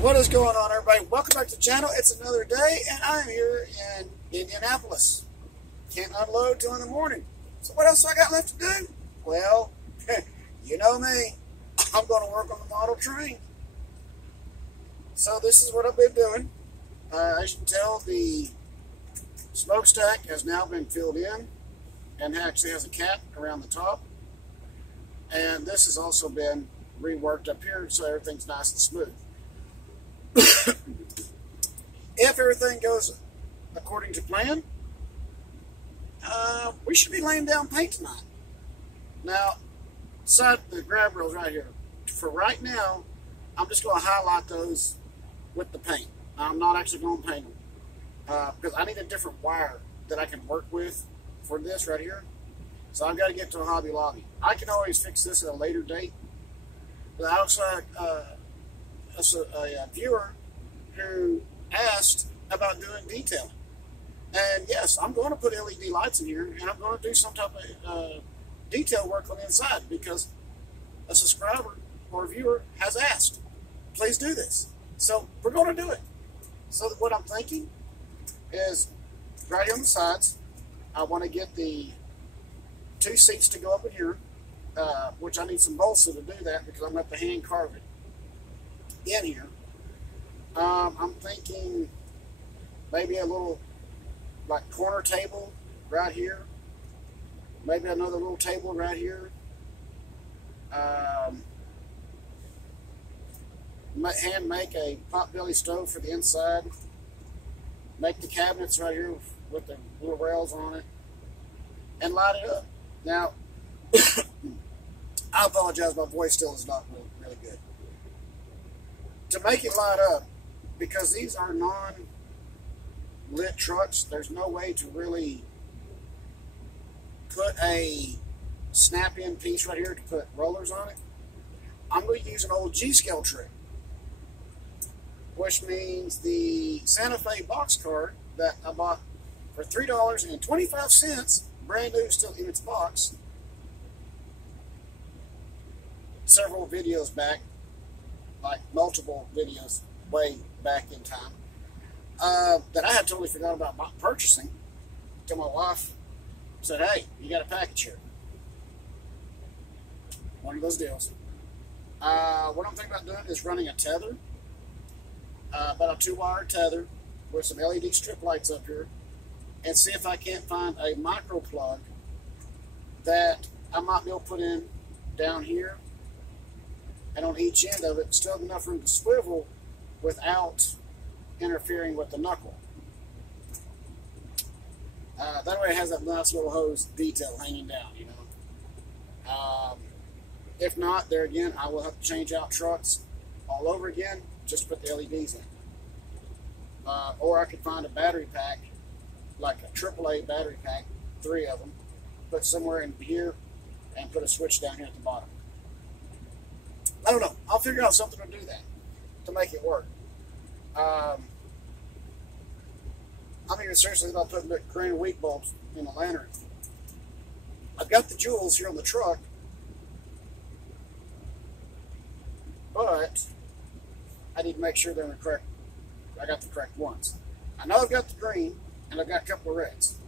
What is going on, everybody? Welcome back to the channel. It's another day, and I'm here in Indianapolis. Can't unload till in the morning. So what else I got left to do? Well, you know me. I'm going to work on the model train. So this is what I've been doing. As you can tell, the smokestack has now been filled in and actually has a cap around the top. And this has also been reworked up here so everything's nice and smooth. If everything goes according to plan, we should be laying down paint tonight. Now, beside the grab rails right here, for right now, I'm just going to highlight those with the paint. I'm not actually going to paint them because I need a different wire that I can work with for this right here. So I've got to get to a Hobby Lobby. I can always fix this at a later date. But I also a viewer who asked about doing detailing. And yes, I'm going to put LED lights in here, and I'm going to do some type of detail work on the inside because a subscriber or a viewer has asked, please do this. So we're going to do it. So what I'm thinking is right here on the sides, I want to get the 2 seats to go up in here, which I need some balsa to do that because I'm going to have to hand carve it in here. I'm thinking maybe a little like corner table right here, maybe another little table right here, hand make a potbelly stove for the inside, make the cabinets right here with the little rails on it, and light it up. Now, I apologize, my voice still is not really good. To make it light up, because these are non-lit trucks, there's no way to really put a snap-in piece right here to put rollers on it. I'm going to use an old G-scale trick, which means the Santa Fe box car that I bought for $3.25, brand new, still in its box, several videos back, like multiple videos way back in time, that I had totally forgot about purchasing until my wife said, hey, you got a package here. One of those deals. What I'm thinking about doing is running a tether, about a 2-wire tether with some LED strip lights up here, and see if I can't find a micro plug that I might be able to put in down here, and on each end of it, still have enough room to swivel without interfering with the knuckle. That way it has that nice little hose detail hanging down, you know. If not, there again, I will have to change out trucks all over again just to put the LEDs in. Or I could find a battery pack, like a AAA battery pack, 3 of them, put somewhere in here and put a switch down here at the bottom. I don't know. I'll figure out something to do that, to make it work. I'm even seriously about putting green wheat bulbs in the lantern. I've got the jewels here on the truck, but I need to make sure they're in the correct, I got the correct ones. I know I've got the green, and I've got a couple of reds.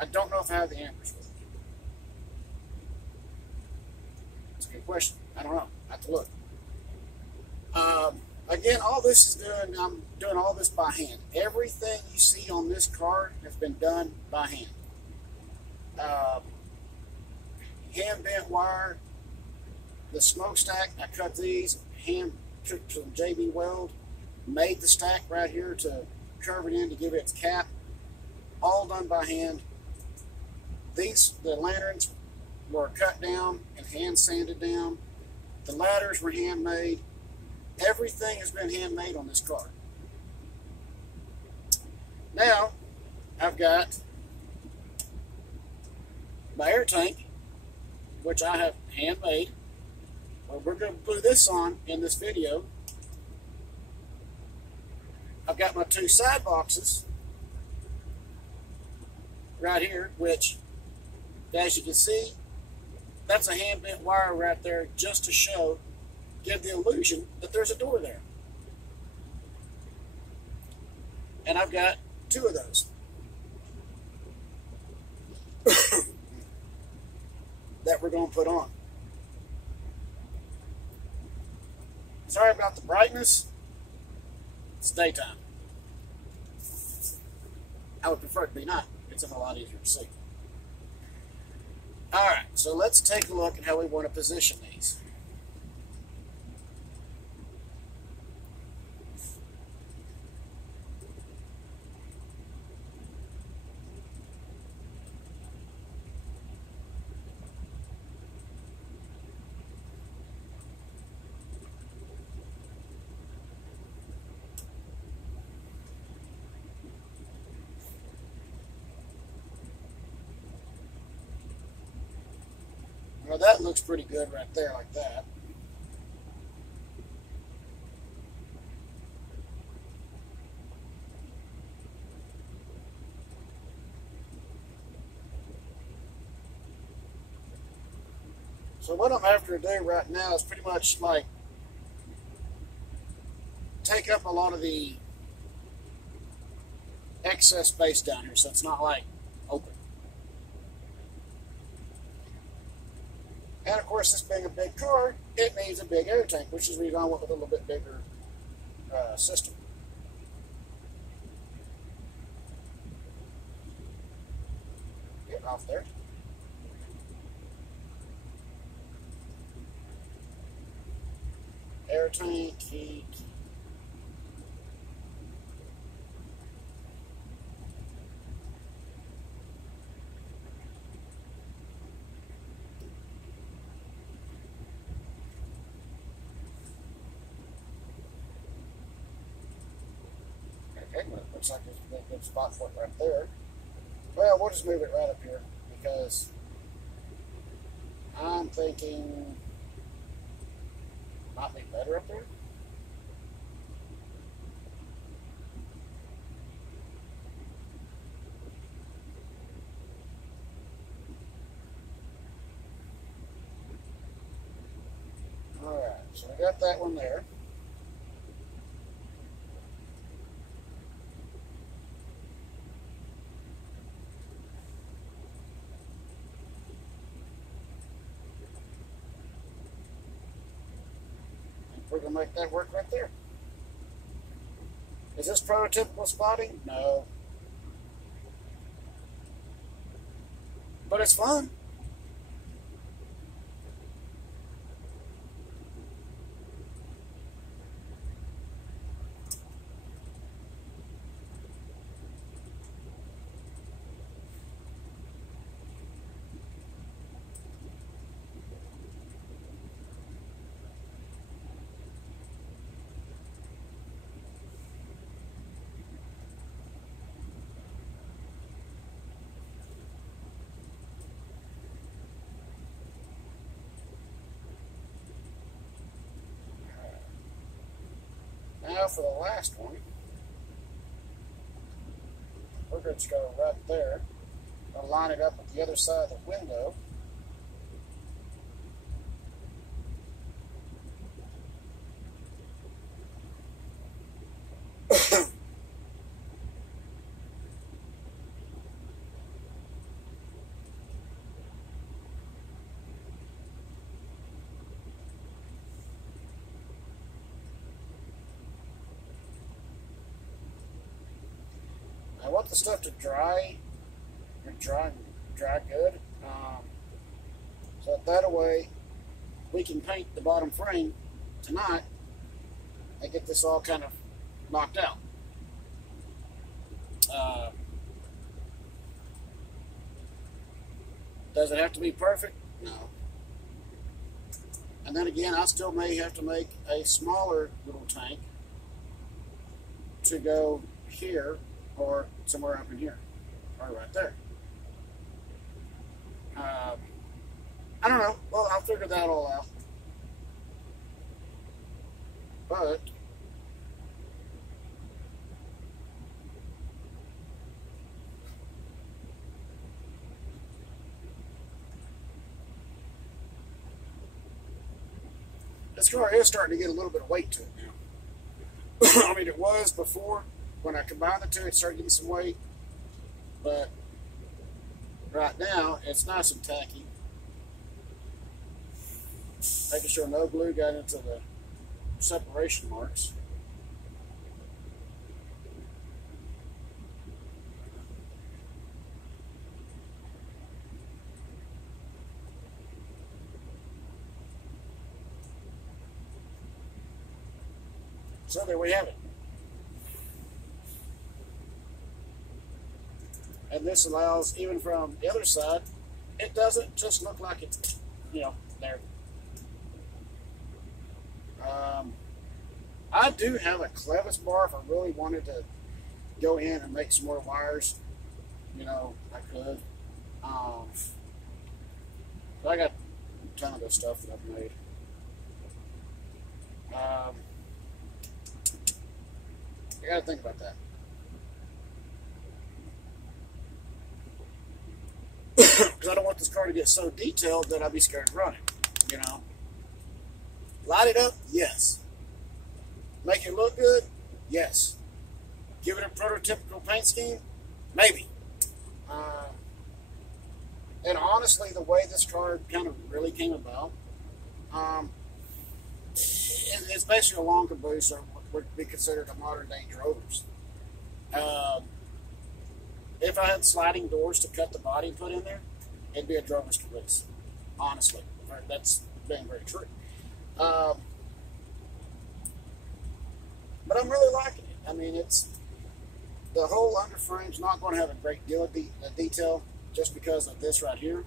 I don't know if I have the ambers with me. That's a good question. I don't know. I have to look. Again, all this is doing, I'm doing all this by hand. Everything you see on this car has been done by hand. Hand bent wire. The smokestack, I cut these, hand took to JB Weld, made the stack right here to curve it in to give it its cap. All done by hand. The lanterns were cut down and hand sanded down. The ladders were handmade. Everything has been handmade on this car. Now, I've got my air tank, which I have handmade. Well, we're going to glue this on in this video. I've got my 2 side boxes right here, which, as you can see, that's a hand bent wire right there just to show, give the illusion that there's a door there. And I've got 2 of those that we're going to put on. Sorry about the brightness. It's daytime. I would prefer it to be night. It's a lot easier to see. Alright, so let's take a look at how we want to position these. Well, that looks pretty good right there, like that. So what I'm after to do right now is pretty much like take up a lot of the excess space down here, so it's not like open. And of course, this being a big car, it needs a big air tank, which is the reason I went with a little bit bigger system. Get off there. Air tank, heat. Okay, well, it looks like there's a good spot for it right there. Well, we'll just move it right up here because I'm thinking might be better up there. Alright, so we got that one there. We're going to make that work right there. Is this prototypical spotting? No. But it's fun. Now for the last one, we're going to go right there. I'll line it up with the other side of the window. I want the stuff to dry good, so that way we can paint the bottom frame tonight and get this all kind of knocked out. Does it have to be perfect? No. And then again, I still may have to make a smaller little tank to go here or somewhere up in here, or right there. I don't know. Well, I'll figure that all out. But this car is starting to get a little bit of weight to it now. I mean, it was before, when I combine the two, it started getting some weight. But right now, it's nice and tacky. Making sure no glue got into the separation marks. So there we have it. And this allows, even from the other side, it doesn't just look like it's, there. I do have a clevis bar if I really wanted to go in and make some more wires. I could. But I got a ton of this stuff that I've made. I got to think about that. Because I don't want this car to get so detailed that I'd be scared to run it. Light it up? Yes. Make it look good? Yes. Give it a prototypical paint scheme? Maybe. And honestly, the way this car kind of really came about, it's basically a long caboose, or what would be considered a modern day Drover's. If I had sliding doors to cut the body and put in there, it'd be a Drover's caboose. Honestly, that's being very true. But I'm really liking it. I mean, the whole underframe's not going to have a great deal of detail just because of this right here,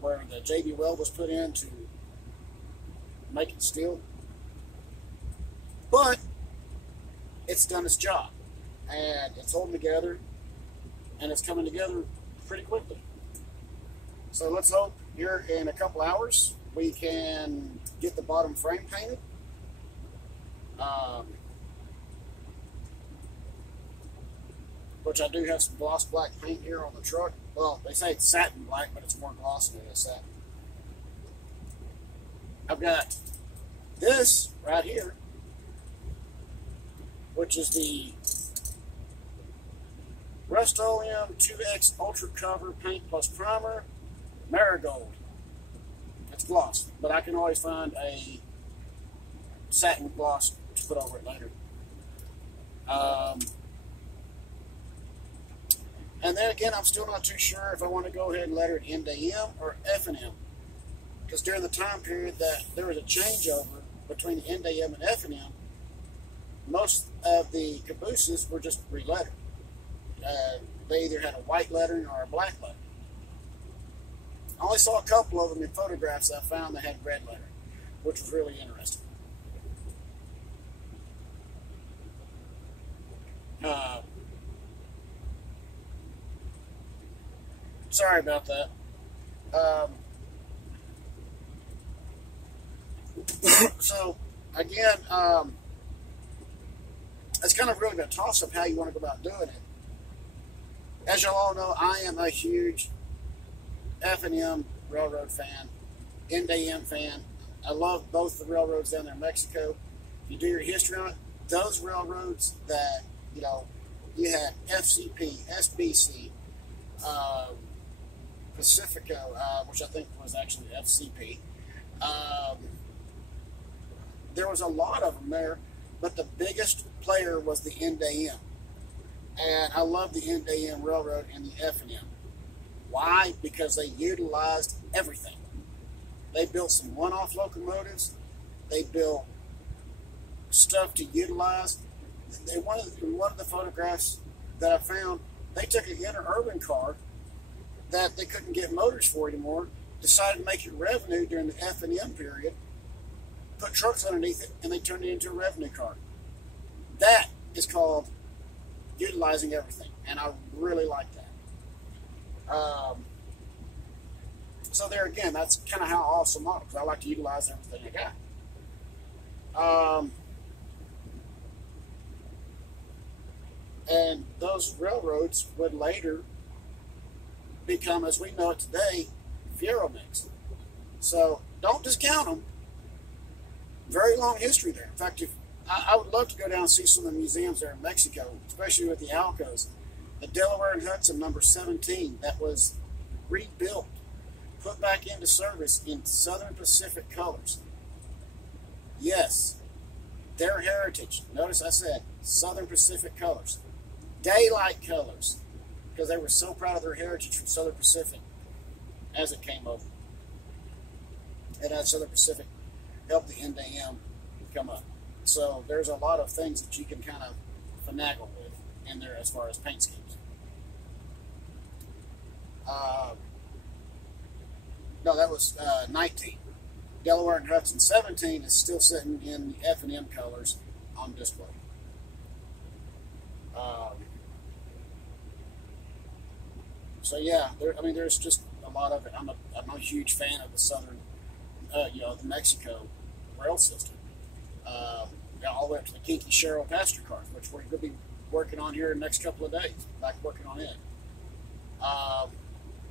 where the JB weld was put in to make it steel. But it's done its job, and it's holding together, and it's coming together pretty quickly. So let's hope here in a couple hours we can get the bottom frame painted. Which I do have some gloss black paint here on the truck. Well, they say it's satin black, but it's more gloss than it is satin. I've got this right here, which is the Rust-Oleum 2X Ultra Cover Paint Plus Primer Marigold. It's gloss, but I can always find a satin gloss to put over it later. And then again, I'm still not too sure if I want to go ahead and letter it NdeM or FNM. Because during the time period that there was a changeover between NdeM and FNM, most of the cabooses were just re-lettered. They either had a white lettering or a black lettering. I only saw a couple of them in photographs I found that had red lettering, which was really interesting. Sorry about that. So, again, it's kind of really a toss-up how you want to go about doing it. As y'all all know, I am a huge FNM railroad fan, NdeM fan. I love both the railroads down there in Mexico. If you do your history on it, those railroads that, you had FCP, SBC, Pacifico, which I think was actually FCP. There was a lot of them there, but the biggest player was the NdeM. And I love the NdeM Railroad and the FNM. Why? Because they utilized everything. They built some one-off locomotives. They built stuff to utilize. In one of the photographs that I found, they took an interurban car that they couldn't get motors for anymore, decided to make it revenue during the FNM period, put trucks underneath it, and they turned it into a revenue car. That is called utilizing everything, and I really like that. So there again, that's kind of how I also model, because I like to utilize everything I got. And those railroads would later become, as we know it today, Fierro mix. So don't discount them. Very long history there. In fact, I would love to go down and see some of the museums there in Mexico, especially with the Alcos. The Delaware and Hudson number 17 that was rebuilt, put back into service in Southern Pacific colors. Yes, their heritage. Notice I said Southern Pacific colors. Daylight colors, because they were so proud of their heritage from Southern Pacific as it came over. And as Southern Pacific helped the NdeM come up. So there's a lot of things that you can kind of finagle with in there as far as paint schemes. No, that was 19. Delaware and Hudson 17 is still sitting in the FNM colors on display. So yeah, there's just a lot of it. I'm a huge fan of the Southern, the Mexico rail system. All the way up to the Kinky Cheryl passenger cars, which we're going to be working on here in the next couple of days. Back working on it.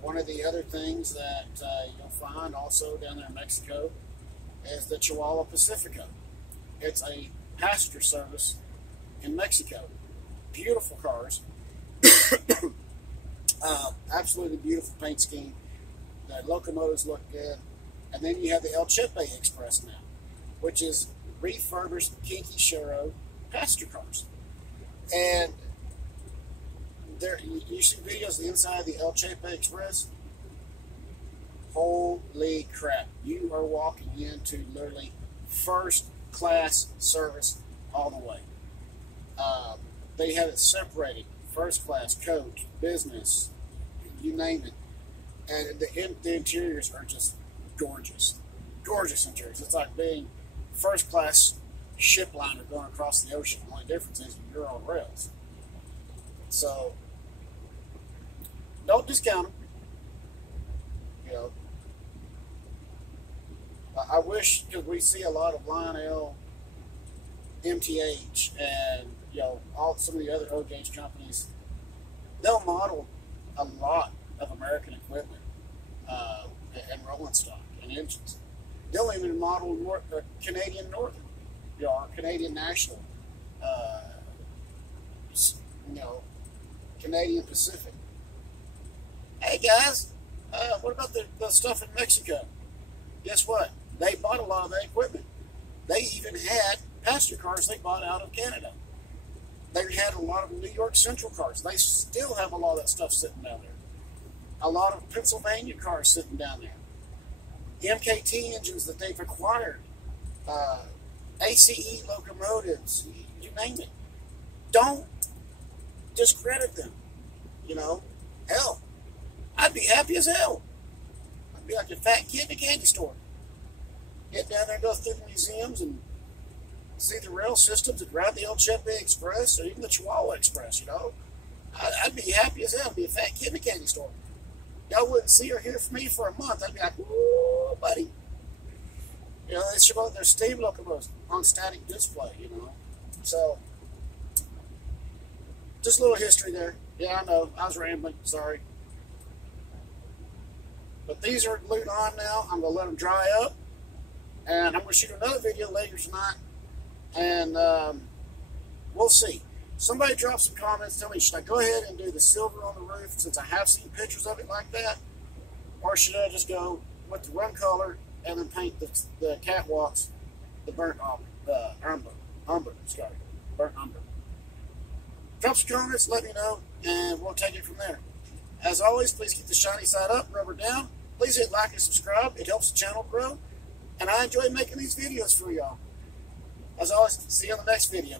One of the other things that you'll find also down there in Mexico is the Chihuahua Pacifico. It's a passenger service in Mexico. Beautiful cars. Absolutely beautiful paint scheme. The locomotives look good. And then you have the El Chepe Express now, which is refurbished Kinky Cheryl passenger cars. And there, you see videos of the inside of the El Chepe Express. Holy crap. You are walking into literally first class service all the way. They have it separated. First class, coach, business, you name it. And the interiors are just gorgeous. Gorgeous interiors. It's like being first class ship liner going across the ocean. The only difference is you're on rails. So don't discount them. I wish, because we see a lot of Lionel, MTH, and some of the other O-gauge companies. They'll model a lot of American equipment and rolling stock and engines. They'll even model Canadian Northern, or Canadian National, Canadian Pacific. Hey guys, what about the stuff in Mexico? Guess what? They bought a lot of that equipment. They even had passenger cars they bought out of Canada. They had a lot of New York Central cars. They still have a lot of that stuff sitting down there. A lot of Pennsylvania cars sitting down there. MKT engines that they've acquired. ACE locomotives. You name it. Don't discredit them. Hell, I'd be happy as hell. I'd be like a fat kid in a candy store. Get down there and go through the museums and see the rail systems and ride the El Chepe Express or even the Chihuahua Express, I'd be happy as hell. I'd be a fat kid in a candy store. Y'all wouldn't see or hear from me for a month. I'd be like, whoa, buddy. They show their steam locomotives on static display, So, just a little history there. Yeah, I know. I was rambling. Sorry. But these are glued on now. I'm going to let them dry up. And I'm going to shoot another video later tonight. And we'll see. Somebody drop some comments. Tell me, should I go ahead and do the silver on the roof since I have seen pictures of it like that? Or should I just go with the run color and then paint the catwalks, the burnt umber, burnt umber? Drop some comments, let me know, and we'll take it from there. As always, please keep the shiny side up, rubber down. Please hit like and subscribe. It helps the channel grow. And I enjoy making these videos for y'all. As always, see you on the next video.